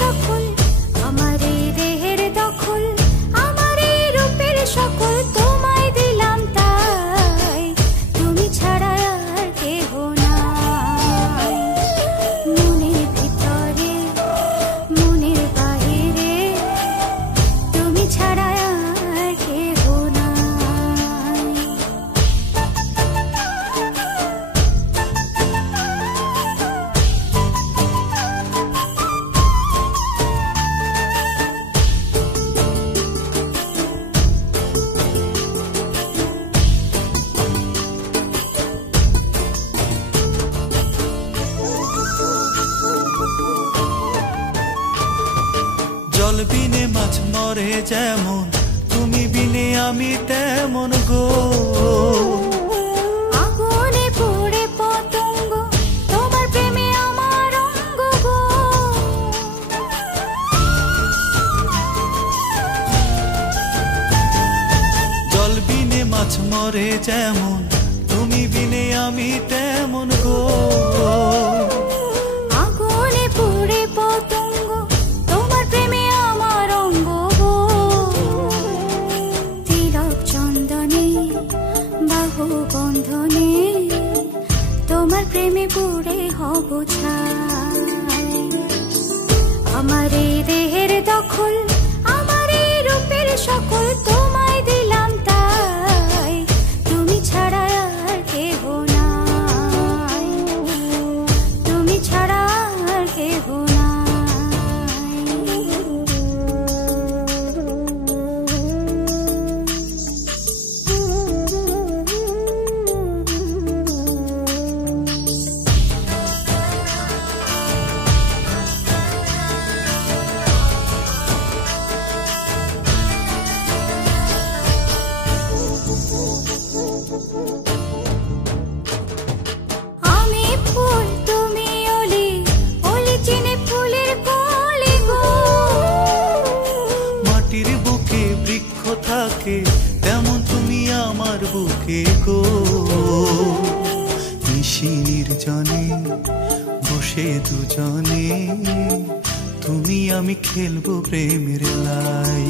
সকল আমার এই দেহের দখল, আমার এই রূপের সকল তোমায় দিলাম তাই, তুমি ছাড়া আর কেহ নাই। মনের ভিতরে মনের বাহিরে তুমি ছাড়া আর কেহ নাই। জল বিনে মাছ মরে যেমন, তুমি বিনে আমি তেমন গো। আগুনে পুড়ে পতঙ্গ, তোমার প্রেমে আমার অঙ্গ গো। জল বিনে মাছ মরে যেমন, তুমি বিনে আমি তেমন গো। আগুনে পুড়ে পতঙ্গ, তোমার প্রেমে আমার অঙ্গ গো। তিলক চন্দনে বাহু বন্ধনে তোমার প্রেমে পুড়ে হব ছাই। আমার এই দেহের দখল, আমার এই রূপের সকল তোমায় দিলাম তাই, তুমি ছাড়া আর কেহ নাই, তুমি ছাড়া আর কেহ নাই। আমি ফুল তুমি অলি, অলি চিনে ফুলের কলি গো। মাটির বুকে বৃক্ষ থাকে, তেমন তুমি আমার বুকে গো। নিশি নির্জনে বসে দুজনে, তুমি আমি খেলবো প্রেমের লাই।